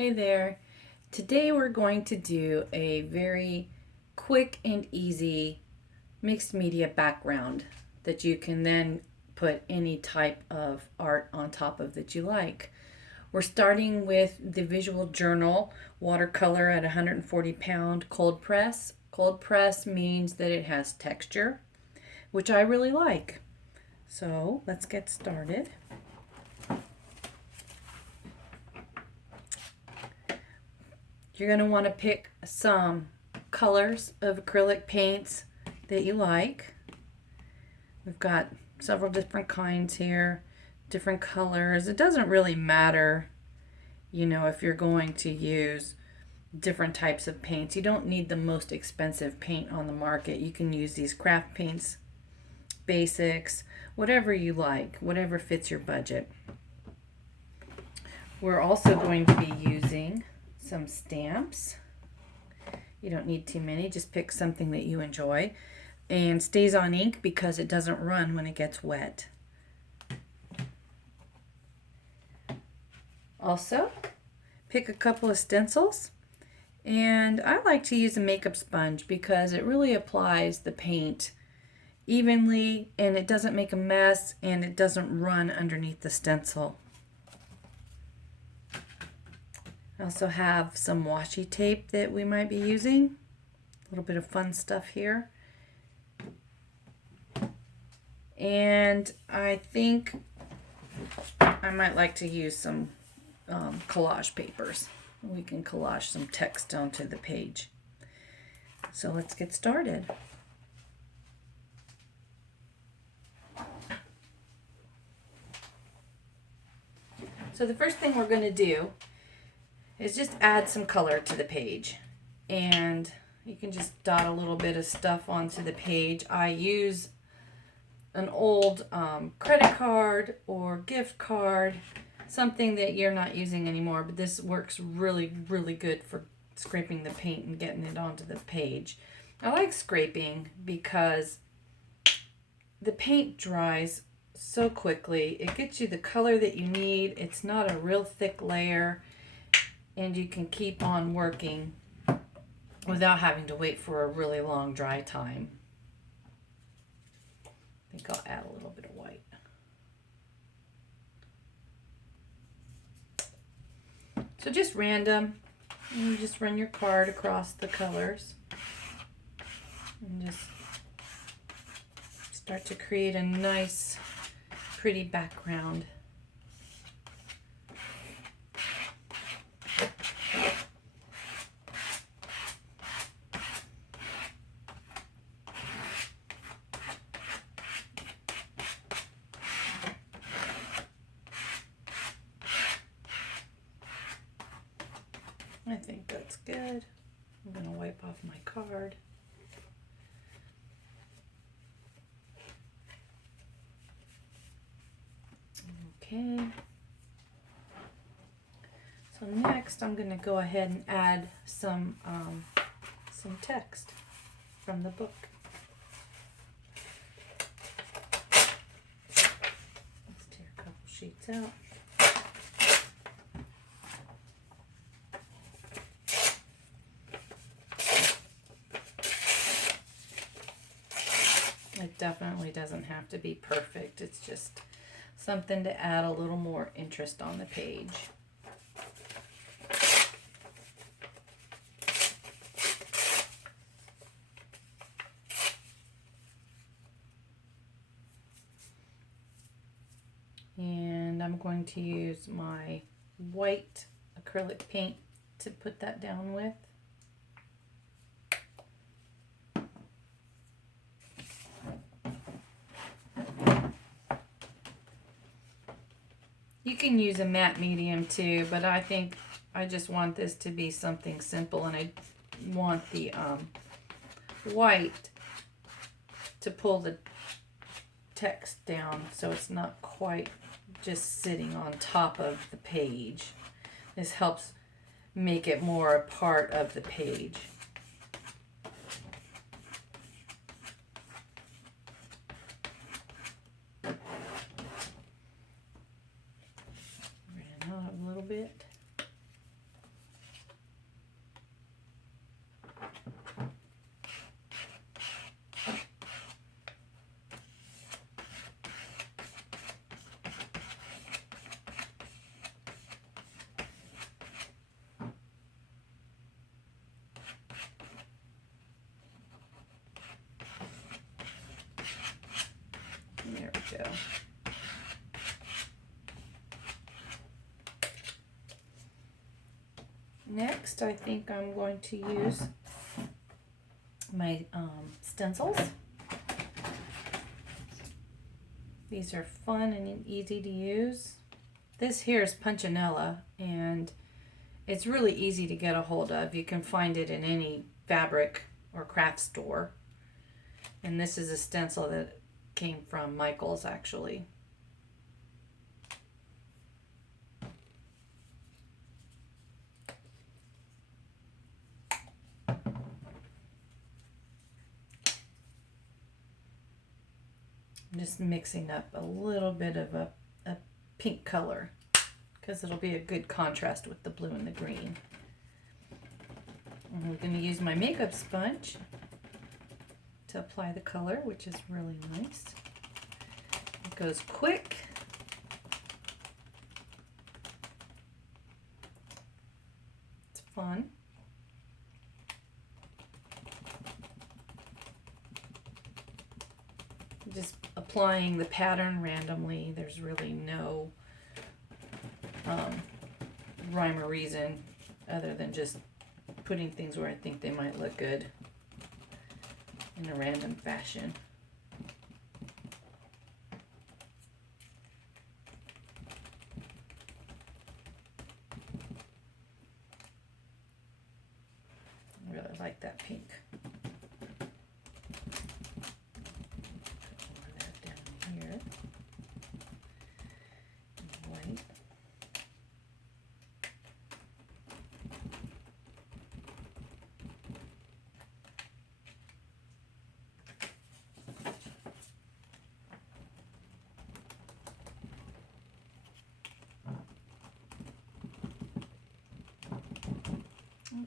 Hey there. Today we're going to do a very quick and easy mixed media background that you can then put any type of art on top of that you like. We're starting with the visual journal watercolor at 140 pound cold press. Cold press means that it has texture, which I really like. So let's get started. You're going to want to pick some colors of acrylic paints that you like. We've got several different kinds here, different colors. It doesn't really matter, if you're going to use different types of paints. You don't need the most expensive paint on the market. You can use these craft paints, basics, whatever you like, whatever fits your budget. We're also going to be using some stamps. You don't need too many, just pick something that you enjoy and stays on ink because it doesn't run when it gets wet. Also, pick a couple of stencils, and I like to use a makeup sponge because it really applies the paint evenly and it doesn't make a mess and it doesn't run underneath the stencil. I also have some washi tape that we might be using. A little bit of fun stuff here. And I think I might like to use some collage papers. We can collage some text onto the page. So let's get started. So the first thing we're going to do is just add some color to the page, and you can just dot a little bit of stuff onto the page. I use an old credit card or gift card, something that you're not using anymore, but this works really, really good for scraping the paint and getting it onto the page. I like scraping because the paint dries so quickly. It gets you the color that you need. It's not a real thick layer, and you can keep on working without having to wait for a really long dry time. I think I'll add a little bit of white. So just random, you just run your card across the colors and just start to create a nice, pretty background. I think that's good. I'm going to wipe off my card. Okay. So next I'm going to go ahead and add some text from the book. Let's tear a couple sheets out. It definitely doesn't have to be perfect. It's just something to add a little more interest on the page. And I'm going to use my white acrylic paint to put that down with. You can use a matte medium too, but I think I just want this to be something simple, and I want the white to pull the text down so it's not quite just sitting on top of the page. This helps make it more a part of the page. Ran out a little bit. go. Next, I think I'm going to use my stencils. These are fun and easy to use. This here is Punchinella, and it's really easy to get a hold of. You can find it in any fabric or craft store. And this is a stencil that came from Michael's, actually. I'm just mixing up a little bit of a pink color because it'll be a good contrast with the blue and the green. And I'm going to use my makeup sponge to apply the color, which is really nice. It goes quick. It's fun. Just applying the pattern randomly. There's really no rhyme or reason other than just putting things where I think they might look good in a random fashion. I really like that pink.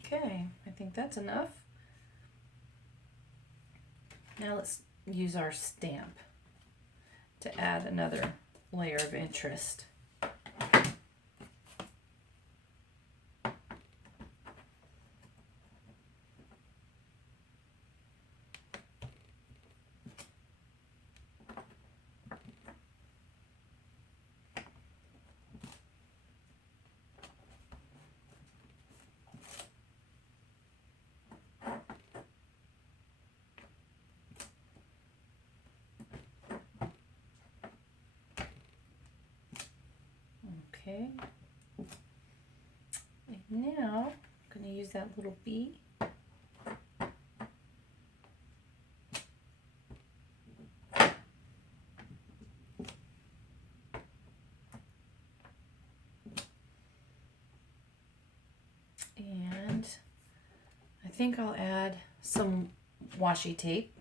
Okay, I think that's enough. Now let's use our stamp to add another layer of interest. Okay, and now I'm going to use that little bee. And I think I'll add some washi tape.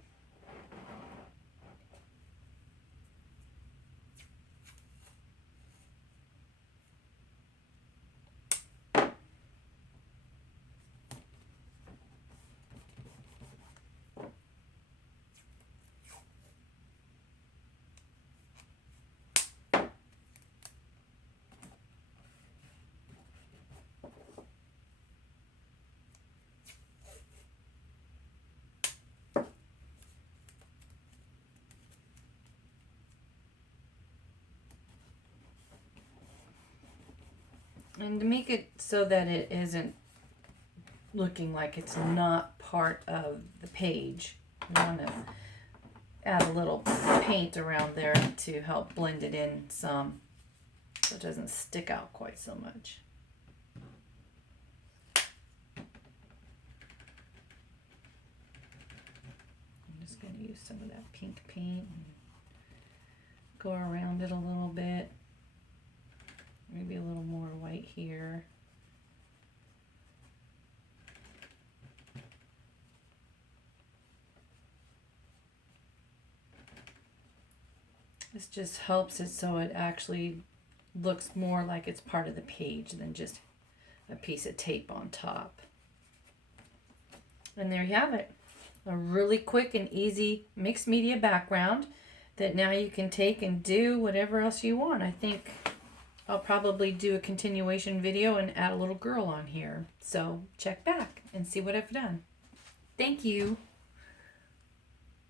And to make it so that it isn't looking like it's not part of the page, I want to add a little paint around there to help blend it in some so it doesn't stick out quite so much. I'm just going to use some of that pink paint and go around it a little bit. Maybe a little more white here. This just helps it so it actually looks more like it's part of the page than just a piece of tape on top. And there you have it. A really quick and easy mixed media background that now you can take and do whatever else you want. I think I'll probably do a continuation video and add a little girl on here. So check back and see what I've done. Thank you.